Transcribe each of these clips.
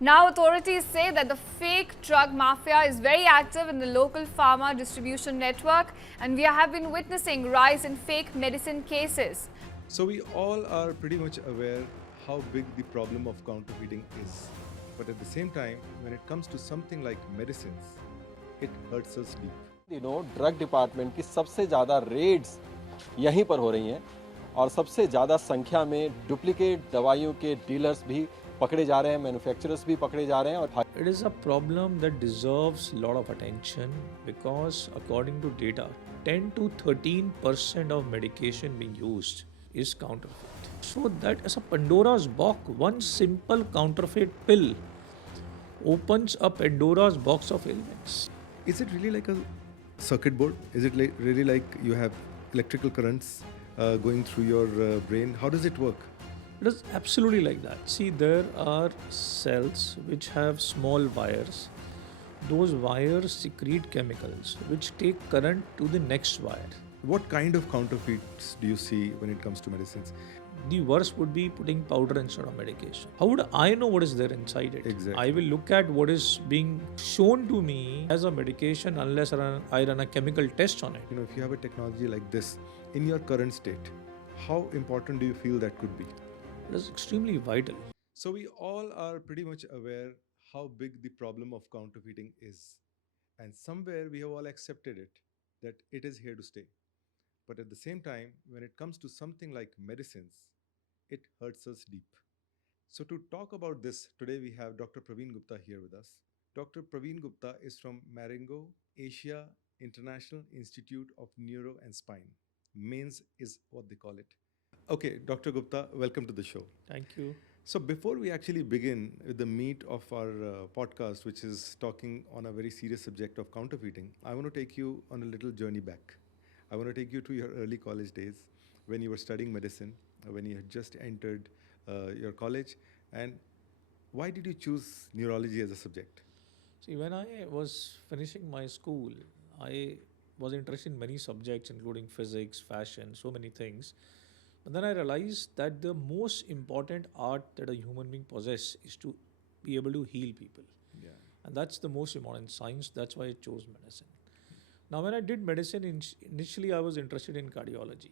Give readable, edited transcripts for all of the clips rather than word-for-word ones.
Now authorities say that the fake drug mafia is very active in the local pharma distribution network, and we have been witnessing rise in fake medicine cases. So we all are pretty much aware how big the problem of counterfeiting is. But at the same time, when it comes to something like medicines, it hurts us deep. Drug department की सबसे ज़्यादा Reds यहीं पर हो रही हैं और सबसे ज़्यादा संख्या में डुप्लीकेट दवाइयों के डीलर्स भी पकड़े जा रहे हैं, मैन्युफैक्चरर्स भी पकड़े जा रहे हैं और It is a problem that deserves a lot of attention because according to data, 10 to 13% of medication being used is counterfeit. So that is a Pandora's box. One simple counterfeit pill opens up Pandora's box of ailments. Is it really like a circuit board? Is it really like you have electrical currents going through your brain? How does it work? It is absolutely like that. See, there are cells which have small wires. Those wires secrete chemicals which take current to the next wire. What kind of counterfeits do you see when it comes to medicines? The worst would be putting powder instead of medication. How would I know what is there inside it? Exactly. I will look at what is being shown to me as a medication unless I run a chemical test on it. If you have a technology like this in your current state, how important do you feel that could be? It is extremely vital. So we all are pretty much aware how big the problem of counterfeiting is. And somewhere we have all accepted it, that it is here to stay. But at the same time, when it comes to something like medicines, it hurts us deep. So to talk about this, today we have Dr. Praveen Gupta here with us. Dr. Praveen Gupta is from Marengo Asia International Institute of Neuro and Spine. MAINS is what they call it. Okay, Dr. Gupta, welcome to the show. Thank you. So before we actually begin with the meat of our podcast, which is talking on a very serious subject of counterfeiting, I want to take you on a little journey back. I want to take you to your early college days when you were studying medicine, when you had just entered your college. And why did you choose neurology as a subject? See, when I was finishing my school, I was interested in many subjects, including physics, fashion, so many things. But then I realized that the most important art that a human being possesses is to be able to heal people. Yeah. And that's the most important science. That's why I chose medicine. Now, when I did medicine, initially I was interested in cardiology.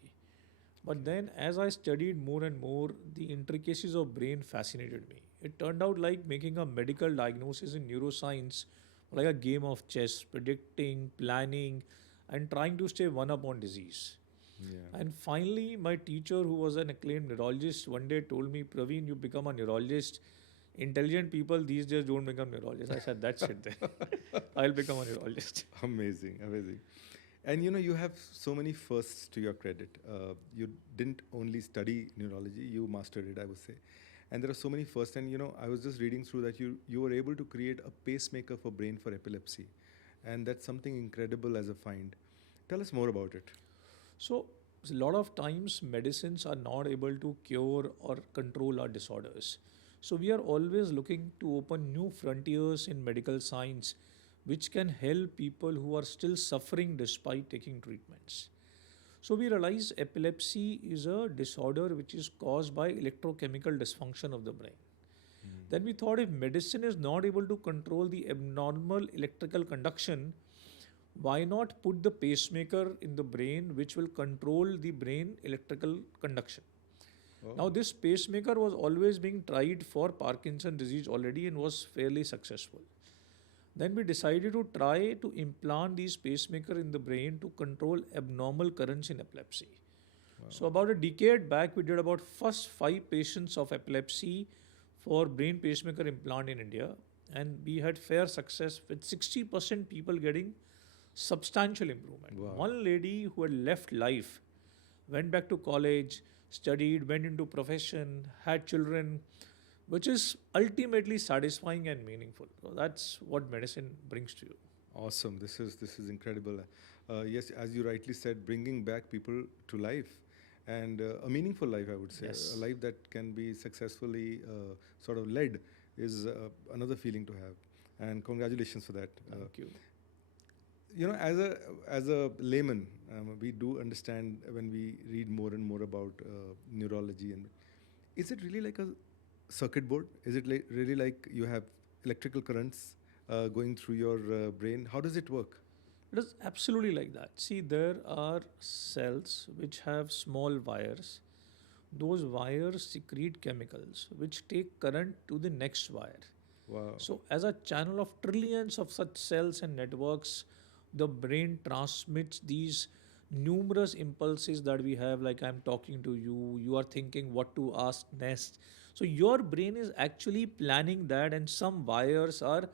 But then as I studied more and more, the intricacies of brain fascinated me. It turned out like making a medical diagnosis in neuroscience, like a game of chess, predicting, planning, and trying to stay one up on disease. Yeah. And finally, my teacher, who was an acclaimed neurologist, one day told me, Praveen, you become a neurologist. Intelligent people these days don't become neurologists. I said, that's it then. I'll become a neurologist. Amazing, amazing. And you have so many firsts to your credit. You didn't only study neurology, you mastered it, I would say. And there are so many firsts. And I was just reading through that you were able to create a pacemaker for brain for epilepsy. And that's something incredible as a find. Tell us more about it. So, a lot of times medicines are not able to cure or control our disorders. So, we are always looking to open new frontiers in medical science which can help people who are still suffering despite taking treatments. So, we realize epilepsy is a disorder which is caused by electrochemical dysfunction of the brain. Then we thought if medicine is not able to control the abnormal electrical conduction, why not put the pacemaker in the brain which will control the brain electrical conduction? Oh. Now, this pacemaker was always being tried for Parkinson's disease already and was fairly successful. Then we decided to try to implant these pacemaker in the brain to control abnormal currents in epilepsy. Wow. So about a decade back, we did about first 5 patients of epilepsy for brain pacemaker implant in India, and we had fair success with 60% people getting substantial improvement. Wow. One lady who had left life, went back to college, studied, went into profession, had children, which is ultimately satisfying and meaningful. So that's what medicine brings to you. Awesome. This is incredible. Yes, as you rightly said, bringing back people to life and a meaningful life, I would say. Yes. A life that can be successfully sort of led is another feeling to have. And congratulations for that. Thank you. As a layman, we do understand when we read more and more about neurology. And is it really like a circuit board? Is it really like you have electrical currents going through your brain? How does it work? It is absolutely like that. See, there are cells which have small wires. Those wires secrete chemicals which take current to the next wire. Wow. So, as a channel of trillions of such cells and networks, the brain transmits these numerous impulses that we have, like I'm talking to you, you are thinking what to ask next. So, your brain is actually planning that, and some wires are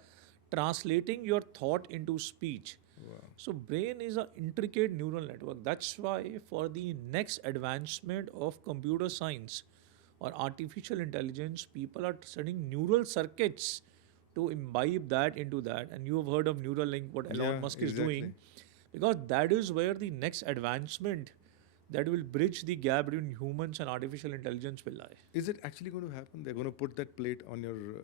translating your thought into speech. Wow. So brain is an intricate neural network. That's why for the next advancement of computer science or artificial intelligence, people are studying neural circuits to imbibe that into that. And you have heard of Neuralink, what Elon Yeah, Musk is exactly. doing, because that is where the next advancement that will bridge the gap between humans and artificial intelligence will lie. Is it actually going to happen? They're going to put that plate on your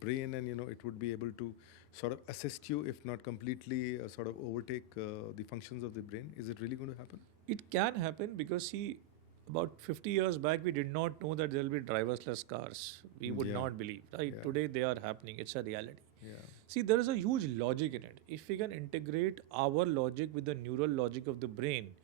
brain, and it would be able to sort of assist you, if not completely sort of overtake the functions of the brain. Is it really going to happen? It can happen because, see, about 50 years back, we did not know that there will be driverless cars. We would Yeah. not believe, right? Yeah. Today, they are happening. It's a reality. Yeah. See, there is a huge logic in it. If we can integrate our logic with the neural logic of the brain,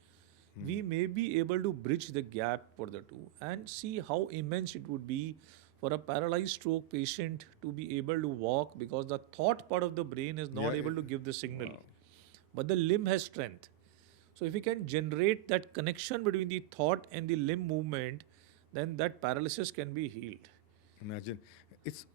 we may be able to bridge the gap for the two and see how immense it would be for a paralyzed stroke patient to be able to walk, because the thought part of the brain is not Yeah, able it- to give the signal, Wow. but the limb has strength. So if we can generate that connection between the thought and the limb movement, then that paralysis can be healed. Imagine, it's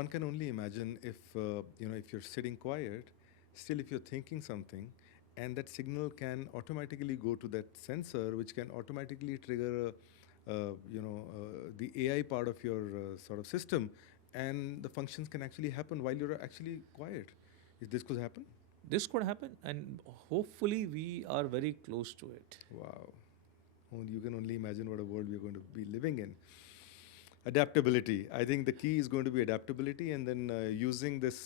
one can only imagine if if you're sitting quiet, still if you're thinking something, and that signal can automatically go to that sensor, which can automatically trigger the AI part of your sort of system, and the functions can actually happen while you're actually quiet. Is this could happen? This could happen, and hopefully we are very close to it. Wow. You can only imagine what a world we're going to be living in. Adaptability. I think the key is going to be adaptability, and then using this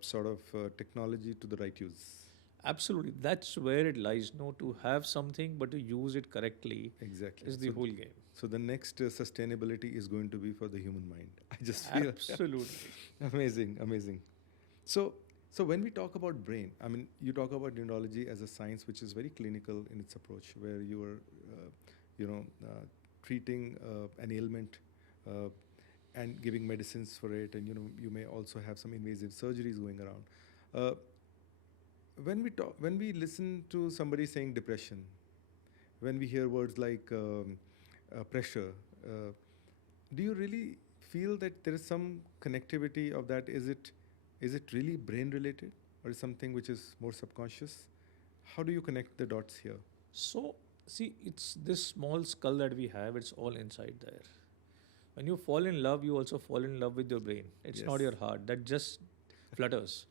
sort of technology to the right use. Absolutely, that's where it lies. No, to have something, but to use it correctly Exactly. is the whole game. So the next sustainability is going to be for the human mind. I just feel Absolutely. amazing, amazing. So, so when we talk about brain, I mean, you talk about neurology as a science which is very clinical in its approach, where you are, treating an ailment uh, and giving medicines for it, and you may also have some invasive surgeries going around. Uh, when we listen to somebody saying depression, when we hear words like pressure, uh, do you really feel that there is some connectivity of that? Is it really brain related, or is something which is more subconscious? How do you connect the dots here? So, see, it's this small skull that we have, it's all inside there. When you fall in love, you also fall in love with your brain. It's not Yes. your heart that just flutters.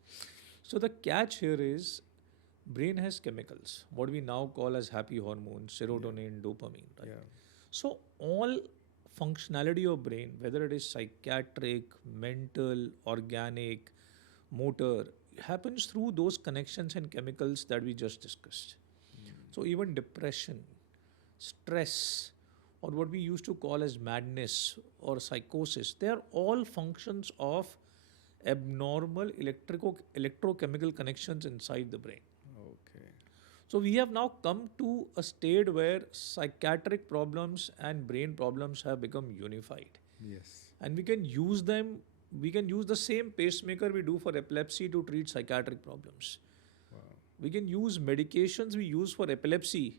So, the catch here is brain has chemicals, what we now call as happy hormones, serotonin, dopamine, right? Yeah. So, all functionality of brain, whether it is psychiatric, mental, organic, motor, happens through those connections and chemicals that we just discussed. So even depression, stress, or what we used to call as madness or psychosis, they are all functions of abnormal electrochemical connections inside the brain. Okay. So we have now come to a state where psychiatric problems and brain problems have become unified. Yes. And we can use them, we can use the same pacemaker we do for epilepsy to treat psychiatric problems. Wow. We can use medications we use for epilepsy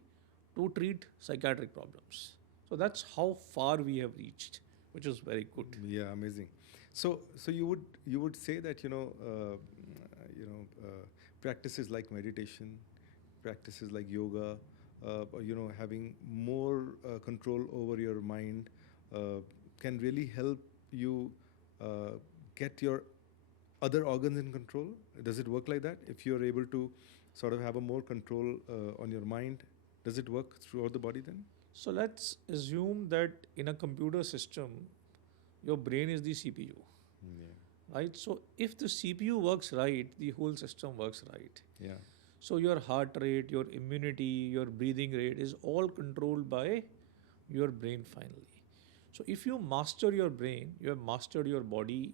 to treat psychiatric problems. So that's how far we have reached, which is very good. Yeah, amazing. So you would say that practices like meditation, practices like yoga, or having more control over your mind can really help you get your other organs in control. Does it work like that? If you're able to sort of have a more control on your mind, does it work throughout the body then? So let's assume that in a computer system, your brain is the CPU, Yeah. right? So if the CPU works right, the whole system works right. Yeah. So your heart rate, your immunity, your breathing rate is all controlled by your brain finally. So if you master your brain, you have mastered your body.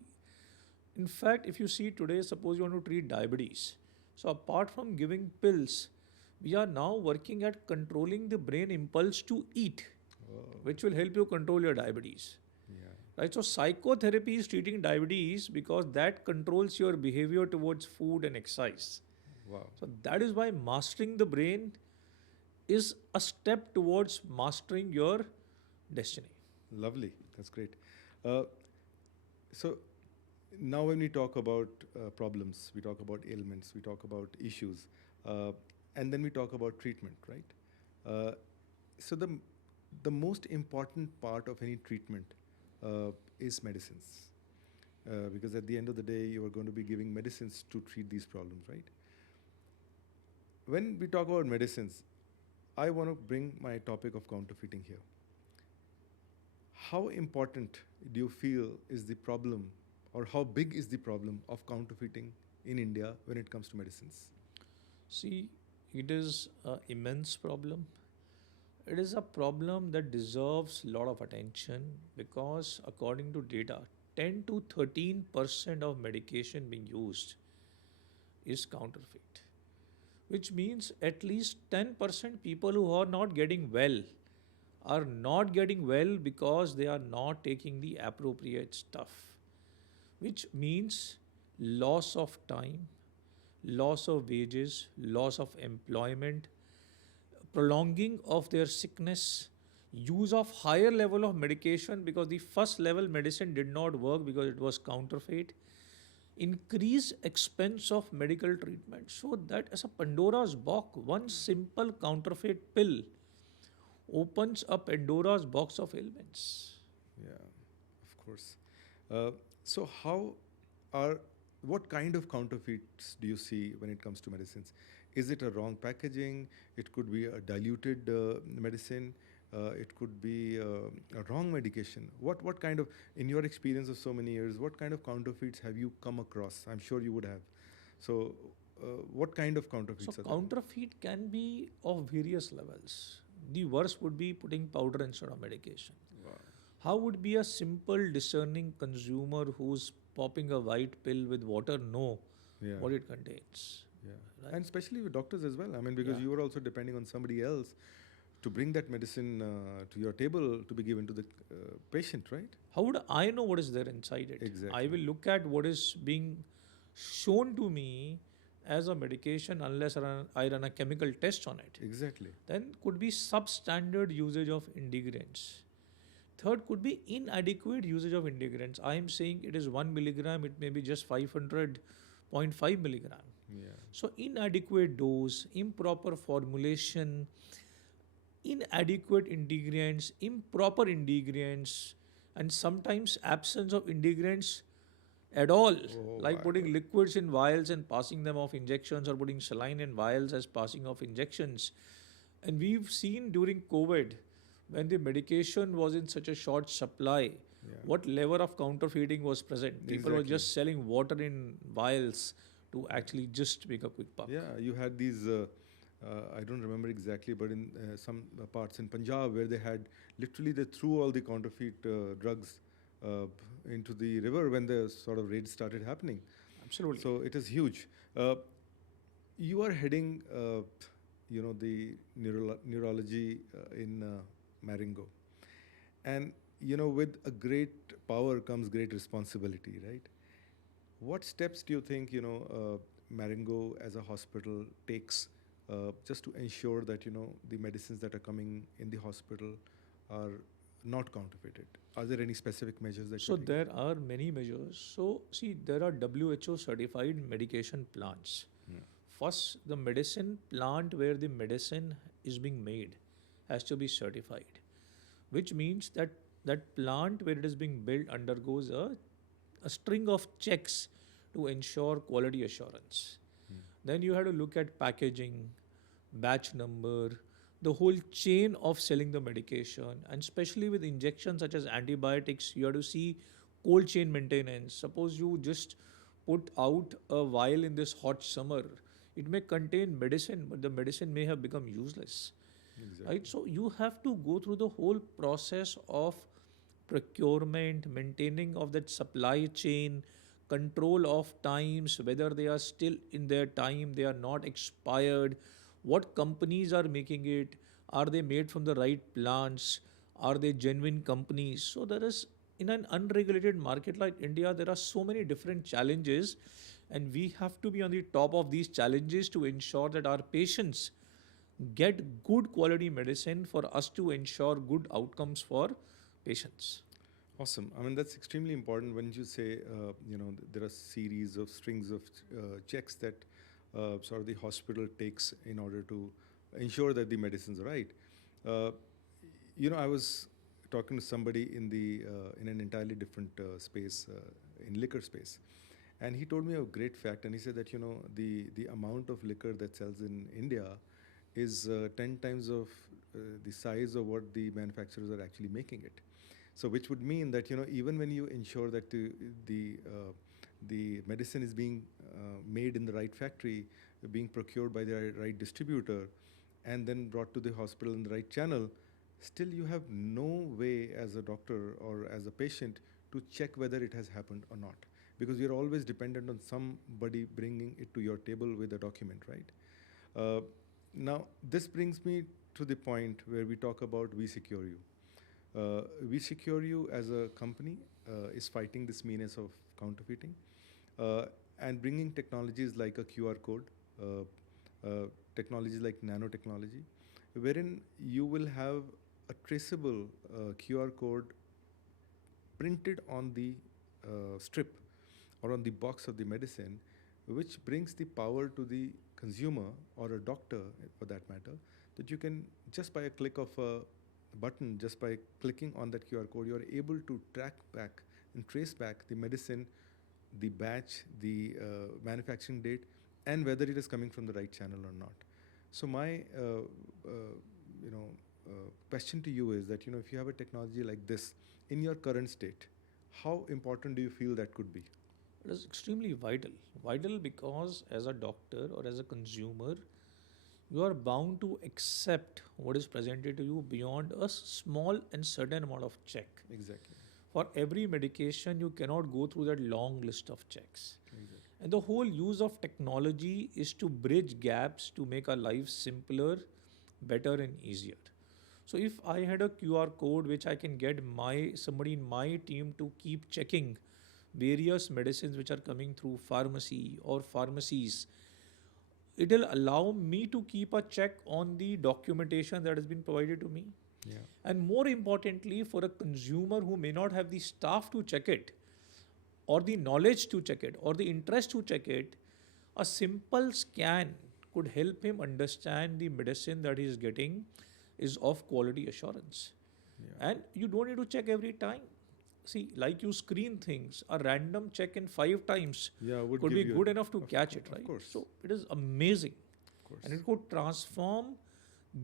In fact, if you see today, suppose you want to treat diabetes. So apart from giving pills, we are now working at controlling the brain impulse to eat, Oh, which will help you control your diabetes. yeah. Right? So psychotherapy is treating diabetes because that controls your behavior towards food and exercise. Wow. So that is why mastering the brain is a step towards mastering your destiny. Lovely. That's great. Uh, so now when we talk about problems, we talk about ailments, we talk about issues, uh, and then we talk about treatment, right? Uh, so the most important part of any treatment is medicines, because at the end of the day, you are going to be giving medicines to treat these problems, right? When we talk about medicines, I want to bring my topic of counterfeiting here. How important do you feel is the problem, or how big is the problem of counterfeiting in India when it comes to medicines? See, it is an immense problem. It is a problem that deserves a lot of attention because, according to data, 10 to 13% of medication being used is counterfeit, which means at least 10% people who are not getting well are not getting well because they are not taking the appropriate stuff, which means loss of time, loss of wages, loss of employment, prolonging of their sickness, use of higher level of medication because the first level medicine did not work because it was counterfeit, increased expense of medical treatment. So that as a Pandora's box, one simple counterfeit pill opens up Pandora's box of ailments. Yeah, of course. Uh, so how are what kind of counterfeits do you see when it comes to medicines? Is it a wrong packaging? It could be a diluted medicine. It could be a wrong medication. What kind of, in your experience of so many years, what kind of counterfeits have you come across? I'm sure you would have. So, what kind of So counterfeits are there? counterfeit can be of various levels. The worst would be putting powder instead of medication. Wow. How would be a simple discerning consumer who's popping a white pill with water know Yeah. what it contains? Yeah. Right? And especially with doctors as well. I mean, because Yeah. you are also depending on somebody else to bring that medicine to your table to be given to the patient, right? How would I know what is there inside it? Exactly. I will look at what is being shown to me as a medication unless I run a chemical test on it. Exactly. Then could be substandard usage of integrants. Third could be inadequate usage of integrants. I am saying it is 1 milligram, it may be just 500.5 milligram. Yeah. So inadequate dose, improper formulation, inadequate integrants, improper integrants, and sometimes absence of integrants at all, Oh like my putting God. liquids in vials and passing them off injections, or putting saline in vials as passing off injections. And we've seen during COVID, when the medication was in such a short supply, Yeah. what level of counterfeiting was present. People were Exactly. just selling water in vials to actually just make a quick buck. Yeah, you had these. I don't remember exactly, but in some parts in Punjab where they had literally they threw all the counterfeit drugs into the river when the sort of raids started happening. Absolutely. So it is huge. You are heading, the neurology in Marengo, and with a great power comes great responsibility, right? What steps do you think Marengo as a hospital takes just to ensure that the medicines that are coming in the hospital are not counterfeited? Are there any specific measures that So you take? there are many measures. So see, there are WHO certified medication plants. Yeah. First, the medicine plant where the medicine is being made has to be certified, which means that that plant where it is being built undergoes a string of checks to ensure quality assurance. Then you have to look at packaging, batch number, the whole chain of selling the medication, and especially with injections such as antibiotics, you have to see cold chain maintenance. Suppose you just put out a vial in this hot summer, it may contain medicine, but the medicine may have become useless. Exactly. Right? So you have to go through the whole process of procurement, maintaining of that supply chain, control of times, whether they are still in their time, they are not expired, what companies are making it, are they made from the right plants, are they genuine companies? So there is, in an unregulated market like India, there are so many different challenges, and we have to be on the top of these challenges to ensure that our patients get good quality medicine for us to ensure good outcomes for patients. Awesome. I mean, that's extremely important when you say, there are series of strings of checks that sort of the hospital takes in order to ensure that the medicine's right. Uh, I was talking to somebody in an entirely different space, in liquor space, and he told me a great fact. And he said that the amount of liquor that sells in India is 10 times of the size of what the manufacturers are actually making it. So, which would mean that even when you ensure that the medicine is being made in the right factory, being procured by the right distributor, and then brought to the hospital in the right channel, still you have no way as a doctor or as a patient to check whether it has happened or not, because you're always dependent on somebody bringing it to your table with a document, right? Now, this brings me to the point where we talk about We Secure You. We Secure You as a company is fighting this menace of counterfeiting uh, and bringing technologies like a QR code, uh, technologies like nanotechnology, wherein you will have a traceable QR code printed on the strip or on the box of the medicine, which brings the power to the consumer or a doctor for that matter, that you can, just by a click of a button, just by clicking on that QR code, you're able to track back and trace back the medicine, the batch, the manufacturing date, and whether it is coming from the right channel or not. So my you know question to you is that if you have a technology like this in your current state, how important do you feel that could be? It is extremely vital. Vital because as a doctor or as a consumer, you are bound to accept what is presented to you beyond a small and certain amount of check. Exactly. For every medication, you cannot go through that long list of checks. Exactly. And the whole use of technology is to bridge gaps to make our lives simpler, better, and easier. So if I had a QR code which I can get my somebody in my team to keep checking various medicines which are coming through pharmacy or pharmacies, it will allow me to keep a check on the documentation that has been provided to me. Yeah. And more importantly, for a consumer who may not have the staff to check it, or the knowledge to check it, or the interest to check it, a simple scan could help him understand the medicine that he is getting is of quality assurance. Yeah. And you don't need to check every time. See, like you screen things, a random check in 5 times Yeah, would could give be you good enough to catch it, of right? course. So it is amazing. Of course. And it could transform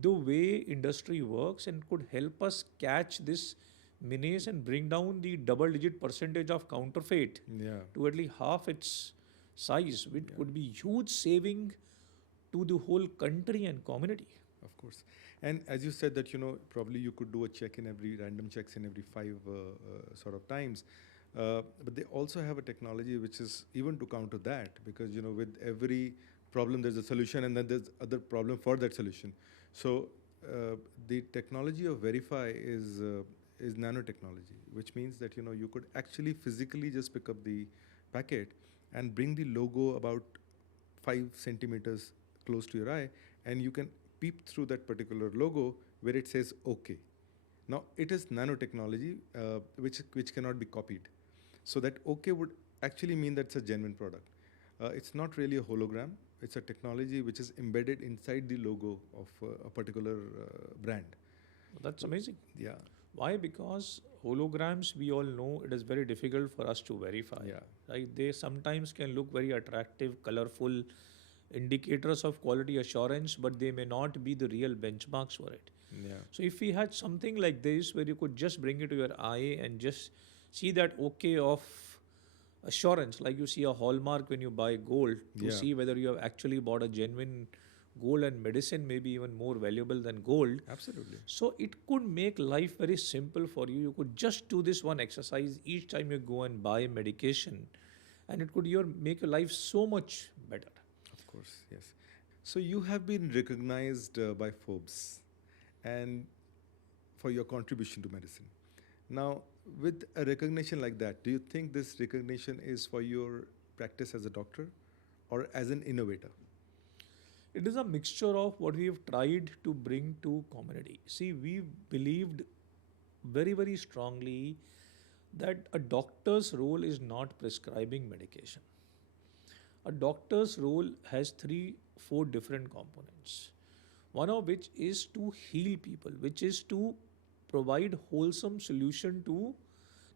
the way industry works and could help us catch this menace and bring down the double digit percentage of counterfeit Yeah. to at least half its size, which Yeah. could be huge saving to the whole country and community. Of course. And as you said that, probably you could do a check in every random checks in every 5 sort of times. But they also have a technology which is even to counter that, because, with every problem there's a solution, and then there's other problem for that solution. So the technology of Verify is nanotechnology, which means that, you could actually physically just pick up the packet and bring the logo about 5 centimeters close to your eye, and you can peep through that particular logo where it says OK. Now it is nanotechnology which cannot be copied. So that OK would actually mean that it's a genuine product. It's not really a hologram. It's a technology which is embedded inside the logo of a particular brand. That's amazing. Yeah. Why? Because holograms, we all know it is very difficult for us to verify. Yeah. Right? They sometimes can look very attractive, colorful, indicators of quality assurance, but they may not be the real benchmarks for it. Yeah. So if we had something like this where you could just bring it to your eye and just see that okay of assurance, like you see a hallmark when you buy gold, to Yeah. see whether you have actually bought a genuine gold, and medicine may be even more valuable than gold. Absolutely. So it could make life very simple for you. You could just do this one exercise each time you go and buy medication, and it could make your life so much better. Of course, yes. So you have been recognized by Forbes and for your contribution to medicine. Now, with a recognition like that, do you think this recognition is for your practice as a doctor or as an innovator? It is a mixture of what we have tried to bring to community. See, we believed very strongly that a doctor's role is not prescribing medication. A doctor's role has three, four different components. One of which is to heal people, which is to provide wholesome solution to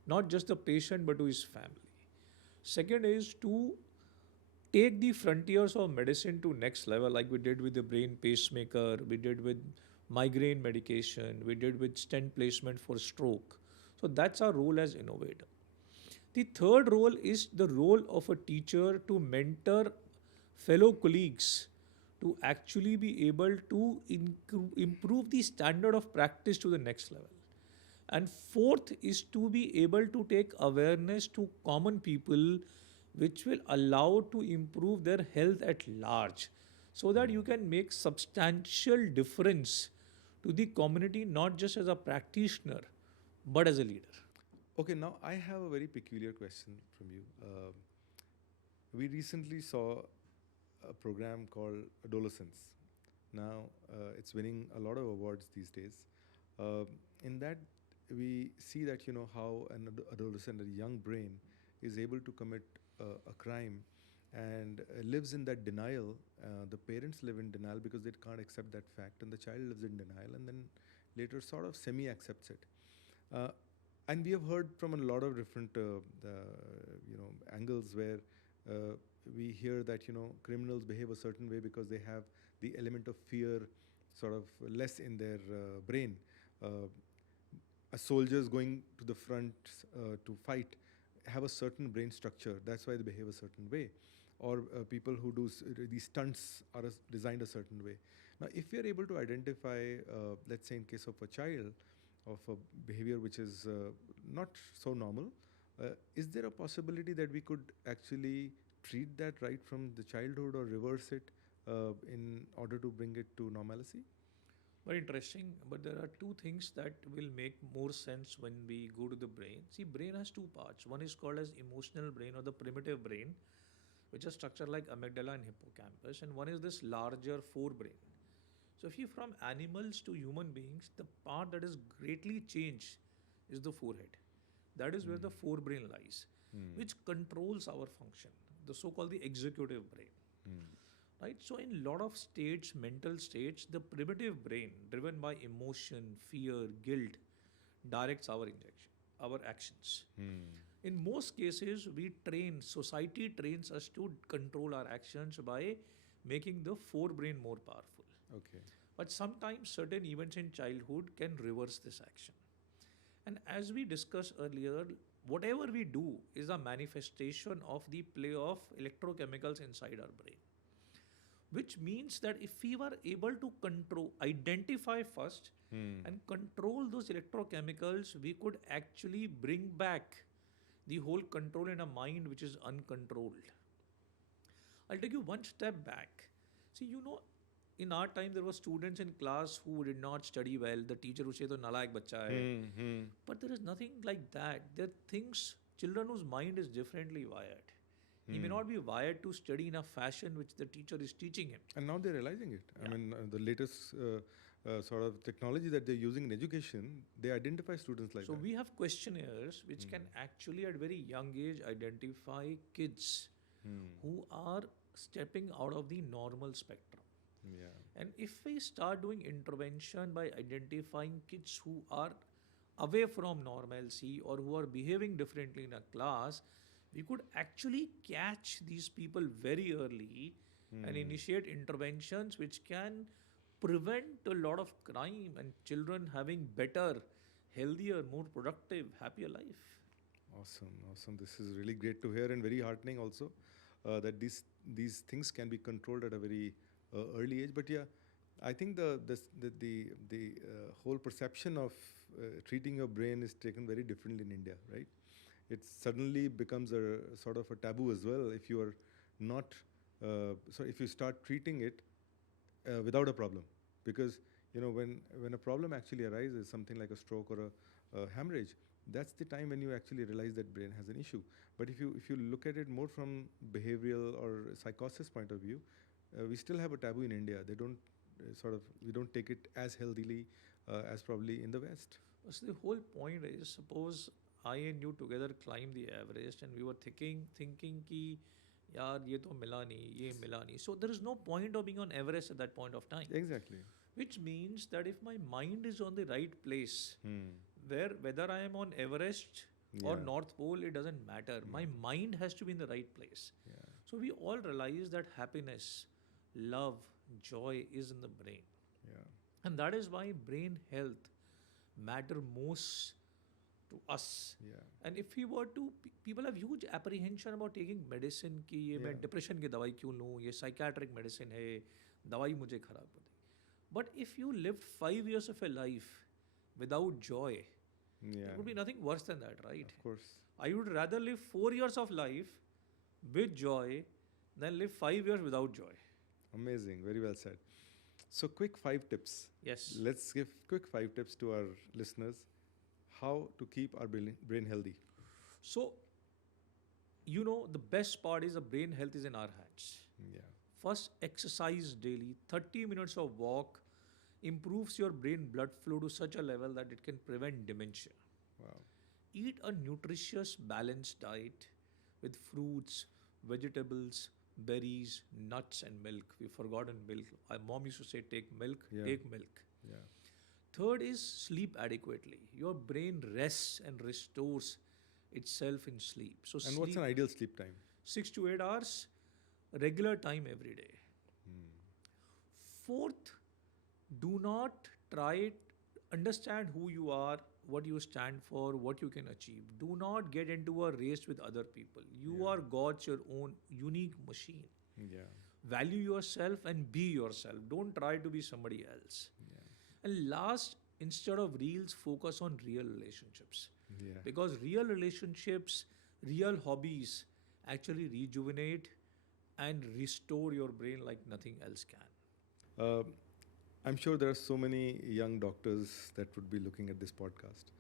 not just the patient but to his family. Second is to take the frontiers of medicine to next level, like we did with the brain pacemaker, we did with migraine medication, we did with stent placement for stroke. So that's our role as innovator. The third role is the role of a teacher to mentor fellow colleagues to actually be able to improve the standard of practice to the next level. And fourth is to be able to take awareness to common people, which will allow to improve their health at large, so that you can make substantial difference to the community, not just as a practitioner but as a leader. Okay, now I have a very peculiar question from you. We recently saw a program called Adolescence. Now, it's winning a lot of awards these days. In that, we see that how an adolescent, a young brain, is able to commit a crime and lives in that denial. The parents live in denial because they can't accept that fact, and the child lives in denial, and then later sort of semi accepts it. Uh, and we have heard from a lot of different angles where uh, we hear that criminals behave a certain way because they have the element of fear sort of less in their brain. A soldiers going to the front to fight have a certain brain structure. That's why they behave a certain way. Or people who do these stunts are designed a certain way. Now, if we are able to identify, let's say, in case of a child, of a behavior which is not so normal, is there a possibility that we could actually treat that right from the childhood or reverse it in order to bring it to normalcy? Very interesting, but there are two things that will make more sense when we go to the brain. See, brain has two parts. One is called as emotional brain or the primitive brain, which is structured like amygdala and hippocampus, and one is this larger forebrain. So if you from animals to human beings, the part that is greatly changed is the forehead. That is where the forebrain lies, which controls our function, the so-called the executive brain. Right? So in lot of states, mental states, the primitive brain, driven by emotion, fear, guilt, directs our actions. In most cases, society trains us to control our actions by making the forebrain more powerful. Okay. But sometimes certain events in childhood can reverse this action. And as we discussed earlier, whatever we do is a manifestation of the play of electrochemicals inside our brain. Which means that if we were able to identify first and control those electrochemicals, we could actually bring back the whole control in a mind which is uncontrolled. I'll take you one step back. See, in our time there were students in class who did not study well. The teacher would say, "To nalayak bacha hai." But there is nothing like that. There are things, children whose mind is differently wired. He may not be wired to study in a fashion which the teacher is teaching him. And now they're realizing it. I Yeah. mean, the latest sort of technology that they're using in education, they identify students like So that. we have questionnaires which can actually at very young age identify kids who are stepping out of the normal spectrum. Yeah. And if we start doing intervention by identifying kids who are away from normalcy or who are behaving differently in a class, we could actually catch these people very early and initiate interventions which can prevent a lot of crime and children having better, healthier, more productive, happier life. Awesome, awesome. This is really great to hear and very heartening also that these things can be controlled at a very early age. But yeah, I think the whole perception of treating your brain is taken very differently in India, right? It suddenly becomes a sort of a taboo as well if you are not. So if you start treating it without a problem, because when a problem actually arises, something like a stroke or a hemorrhage, that's the time when you actually realize that brain has an issue. But if you look at it more from behavioral or psychosis point of view, we still have a taboo in India. They don't we don't take it as healthily as probably in the West. So the whole point is, suppose I and you together climb the Everest and we were thinking कि यार ये तो मिला नहीं, ये मिला नहीं. So there is no point of being on Everest at that point of time. Exactly. Which means that if my mind is on the right place, Hmm. whether I am on Everest or Yeah. North Pole, it doesn't matter. My mind has to be in the right place. Yeah. So we all realize that happiness, love, joy is in the brain. Yeah. And that is why brain health matter most to us. Yeah. And if we were to, people have huge apprehension about taking medicine कि ये मैं Yeah. depression की दवाई क्यों लूँ, ये psychiatric medicine है, दवाई मुझे खराब कर देगी. But if you lived 5 years of a life without joy, Yeah. there would be nothing worse than that, right? Of course. I would rather live 4 years of life with joy than live 5 years without joy. Amazing. Very well said. So, quick 5 tips. Yes. Let's give quick 5 tips to our listeners how to keep our brain healthy. So, the best part is the brain health is in our hands. Yeah. First, exercise daily. 30 minutes of walk improves your brain blood flow to such a level that it can prevent dementia. Wow. Eat a nutritious, balanced diet with fruits, vegetables, berries, nuts, and milk. We've forgotten milk. Our mom used to say, take milk, Yeah. take milk. Yeah. Third is sleep adequately. Your brain rests and restores itself in sleep. So, And what's an ideal sleep time? 6 to 8 hours, regular time every day. Fourth, do not try understand who you are, what you stand for, what you can achieve. Do not get into a race with other people. You are God's your own unique machine. Yeah. Value yourself and be yourself. Don't try to be somebody else. And last, instead of reels, focus on real relationships. Yeah. Because real relationships, real hobbies actually rejuvenate and restore your brain like nothing else can. I'm sure there are so many young doctors that would be looking at this podcast.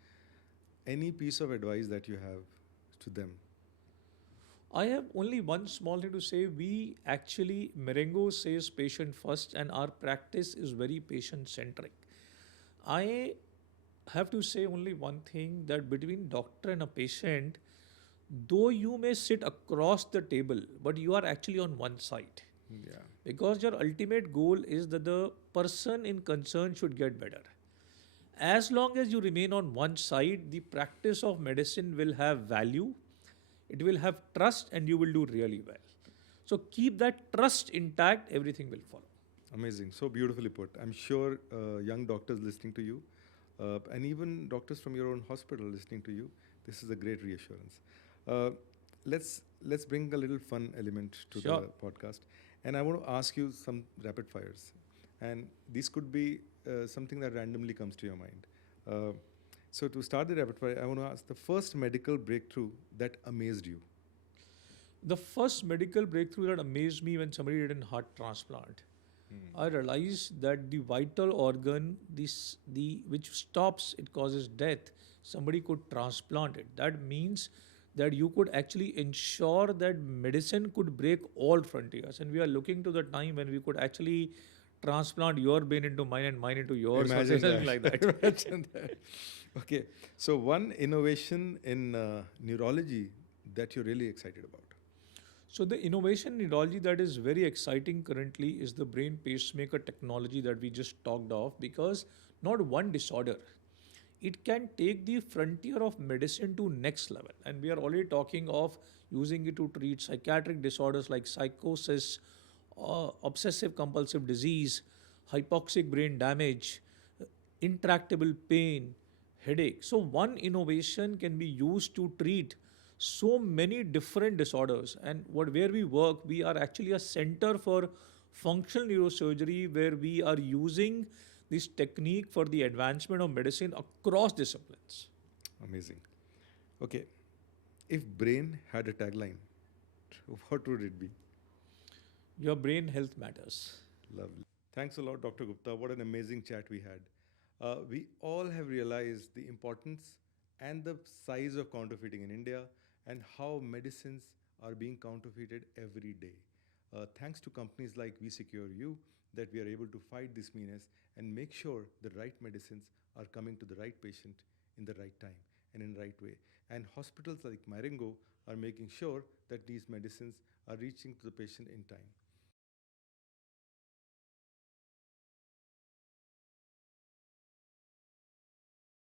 Any piece of advice that you have to them? I have only one small thing to say. We actually, Marengo says patient first, and our practice is very patient centric. I have to say only one thing, that between doctor and a patient, though you may sit across the table, but you are actually on one side. Yeah. Because your ultimate goal is that the person in concern should get better. As long as you remain on one side, the practice of medicine will have value, it will have trust, and you will do really well. So keep that trust intact, everything will follow. Amazing. So beautifully put. I'm sure young doctors listening to you, and even doctors from your own hospital listening to you, this is a great reassurance. Let's bring a little fun element to Sure. the podcast. And I want to ask you some rapid fires. And these could be something that randomly comes to your mind. So to start the rapid fire, I want to ask the first medical breakthrough that amazed you. The first medical breakthrough that amazed me when somebody did a heart transplant. I realized that the vital organ, which stops, it causes death, somebody could transplant it. That means that you could actually ensure that medicine could break all frontiers. And we are looking to the time when we could actually transplant your brain into mine and mine into yours, or Imagine something that. like that. Imagine that. Okay. So one innovation in neurology that you're really excited about. So the innovation in neurology that is very exciting currently is the brain pacemaker technology that we just talked of, because not one disorder, it can take the frontier of medicine to next level. And we are already talking of using it to treat psychiatric disorders like psychosis, obsessive compulsive disease, hypoxic brain damage, intractable pain, headache. So one innovation can be used to treat so many different disorders. And where we work, we are actually a center for functional neurosurgery, where we are using this technique for the advancement of medicine across disciplines. Amazing. Okay, if brain had a tagline, what would it be? Your brain health matters. Lovely. Thanks a lot, Dr. Gupta. What an amazing chat we had. We all have realized the importance and the size of counterfeiting in India and how medicines are being counterfeited every day. Thanks to companies like We Secure You, that we are able to fight this menace and make sure the right medicines are coming to the right patient in the right time and in the right way. And hospitals like Marengo are making sure that these medicines are reaching to the patient in time.